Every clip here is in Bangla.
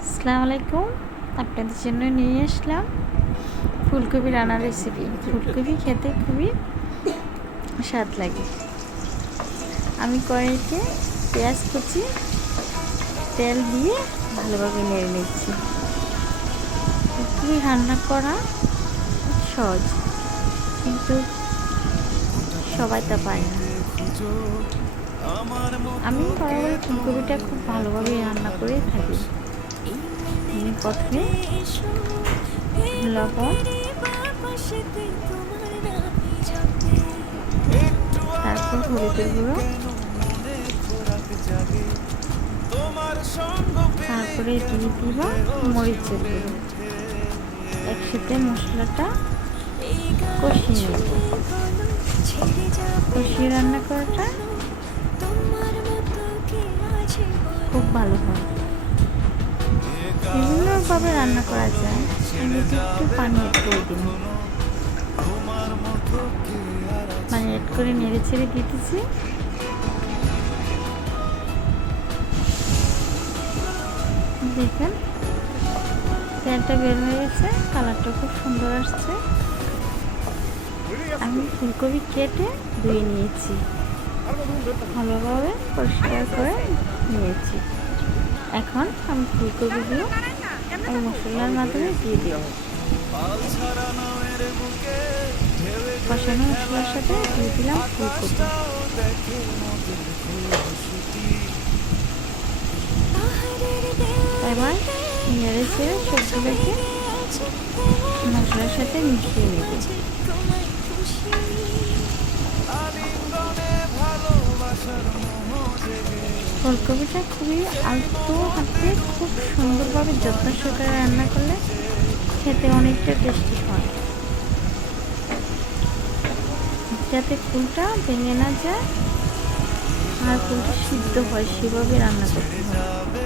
আসসালামু আলাইকুম। আপনাদের জন্য নিয়ে আসলাম ফুলকপি রান্নার রেসিপি। ফুলকপি খেতে খুবই স্বাদ লাগে। আমি কড়াইতে পেঁয়াজ কুচি তেল দিয়ে ভালোভাবে নেড়ে নিচ্ছি। ফুলকপি রান্না করা সহজ, কিন্তু সবাই তা পারে না। আমি বরাবর ফুলকপিটা খুব ভালোভাবে রান্না করে থাকি। আমি প্রথমে লবণ, তারপর হলুদের গুঁড়ো, তারপরে দিয়ে দিব মরিচের গুঁড়ো। একসাথে মশলাটা কষিয়ে নেব। কষিয়ে রান্না করাটা খুব ভালো হয়। বিভিন্নভাবে রান্না করা যায়। আমি একটু পানি অ্যাড করে দিলাম। পানি অ্যাড করে নেড়ে ছেড়ে দিতেছি। দেখেন তেলটা বের হয়ে গেছে, কালারটা খুব সুন্দর আসছে। আমি ফুলকপি কেটে ধুয়ে নিয়েছি, ভালোভাবে পরিষ্কার করে নিয়েছি। এখন আমি ফুলকপিগুলো এই মশলার মাধ্যমে দিয়ে দিব। কষানো মশলার সাথে দিয়ে দিলাম ফুলকপি। এবার নেড়ে ছেড়ে সবজিটাকে মশলার সাথে মিশিয়ে নেব। ফুলকপিটা খুবই আলতো হাতে খুব সুন্দরভাবে যত্ন সহকারে রান্না করলে খেতে অনেকটা টেস্টি হয়। যাতে ফুলটা ভেঙে না যায় আর ফুলটা সিদ্ধ হয় সেভাবে রান্না করতে হবে।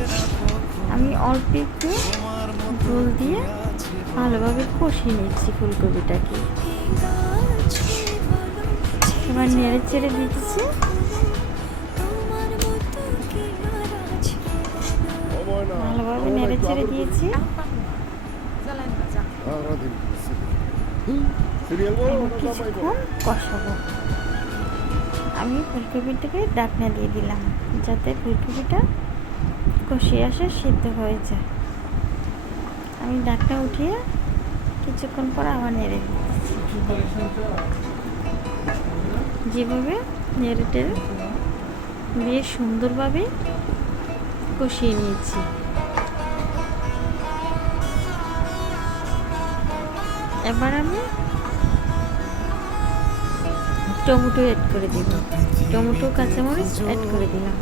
আমি অল্প একটু ঝোল দিয়ে ভালোভাবে কষিয়ে নিচ্ছি ফুলকপিটাকে। এবার নেড়ে চেড়ে দিচ্ছি। ভালোভাবে নেড়ে চেড়ে দিয়েছি। কিছুক্ষণ কষাবো। আমি ফুলকপিটাকে ঢাকনা দিয়ে দিলাম যাতে ফুলকপিটা কষিয়ে আসে, সিদ্ধ হয়ে যায়। আমি ঢাকনা উঠিয়ে কিছুক্ষণ পর আবার নেড়ে দিচ্ছি। যেভাবে নেড়ে টেড়ে দিয়ে সুন্দরভাবে কষিয়ে নিয়েছি। এবার আমি টমেটো অ্যাড করে দিব। টমেটো কাঁচামরিচ অ্যাড করে দিলাম।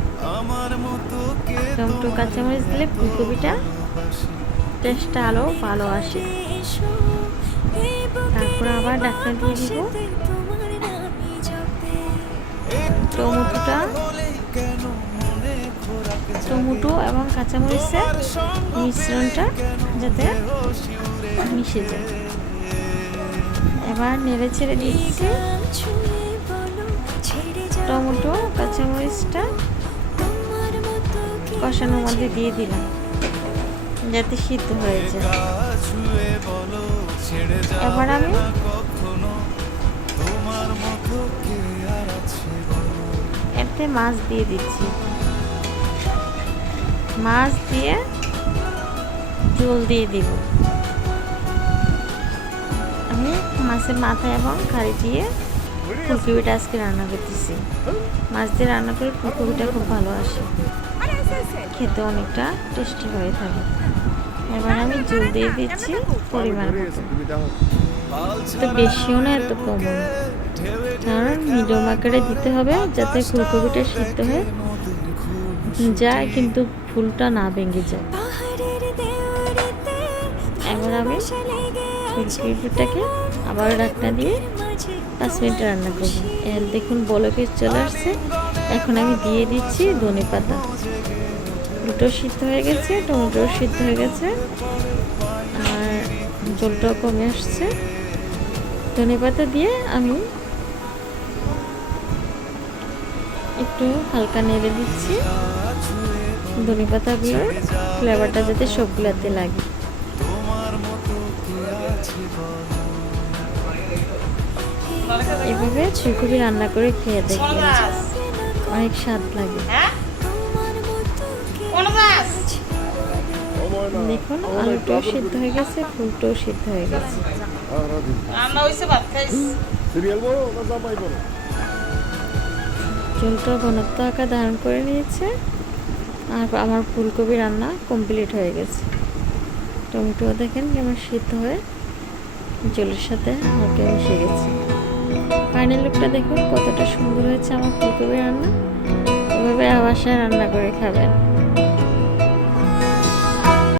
টমেটো কাঁচামরিচ দিলে ফুলকপিটা টেস্টটা আরও ভালো আসে। তারপর আবার ঢাকনা দিয়ে দিব। টমেটো এবং কাঁচামরিচের মিশ্রণটা যাতে মিশে যায়। এবার নেড়ে ছেড়ে দিচ্ছি। টমেটো কাঁচামরিচটা কষানোর মধ্যে দিয়ে দিলাম যাতে সিদ্ধ হয়ে যায়। এবার আমি এতে মাছ দিয়ে দিচ্ছি। মাছ দিয়ে ঝোল দিয়ে দিব। আমি মাছের মাথা এবং কারি দিয়ে ফুলকপিটা আজকে রান্না করতেছি। মাছ দিয়ে রান্না করে ফুলকপিটা খুব ভালো আসে, খেতে অনেকটা টেস্টি হয়ে থাকে। এবার আমি ঝোল দিয়ে দিচ্ছি পরিমাণ মতো। তো বেশিও না, এত কমও না, কারণ মিডিয়াম আকারে দিতে হবে যাতে ফুলকপিটা সিদ্ধ হয়ে যায় কিন্তু ফুলটা না ভেঙে যায়। এবার আমি ফুলকপিটাকে আবার ঢাকনা দিয়ে 5 মিনিট রান্না করব। দেখুন বলকে চলে আসছে। এখন আমি দিয়ে দিচ্ছি ধনেপাতা। দুটো সিদ্ধ হয়ে গেছে, টমেটো সিদ্ধ হয়ে গেছে, আর ঝোলটাও কমে আসছে। ধনেপাতা দিয়ে আমি একটু হালকা নেড়ে দিচ্ছি। ধনেপাতাগুলোর ফ্লেভারটা যাতে সবগুলোতে লাগে। এভাবে ফুলকপি রান্না করে খেয়ে দেখবেন, অনেক স্বাদ লাগে। দেখুন আলুটাও সিদ্ধ হয়ে গেছে, ফুলটাও সিদ্ধ হয়ে গেছে। ঝোলটা ঘনত্ব আকার ধারণ করে নিয়েছে আর আমার ফুলকপি রান্না কমপ্লিট হয়ে গেছে। টমেটোও দেখেন কেমন সিদ্ধ হয়ে জলের সাথে হালকা মিশে গেছে। ফাইনাল লুকটা দেখুন কতটা সুন্দর হয়েছে আমার ফুলকপি রান্না। এভাবে বাসায় রান্না করে খাবেন।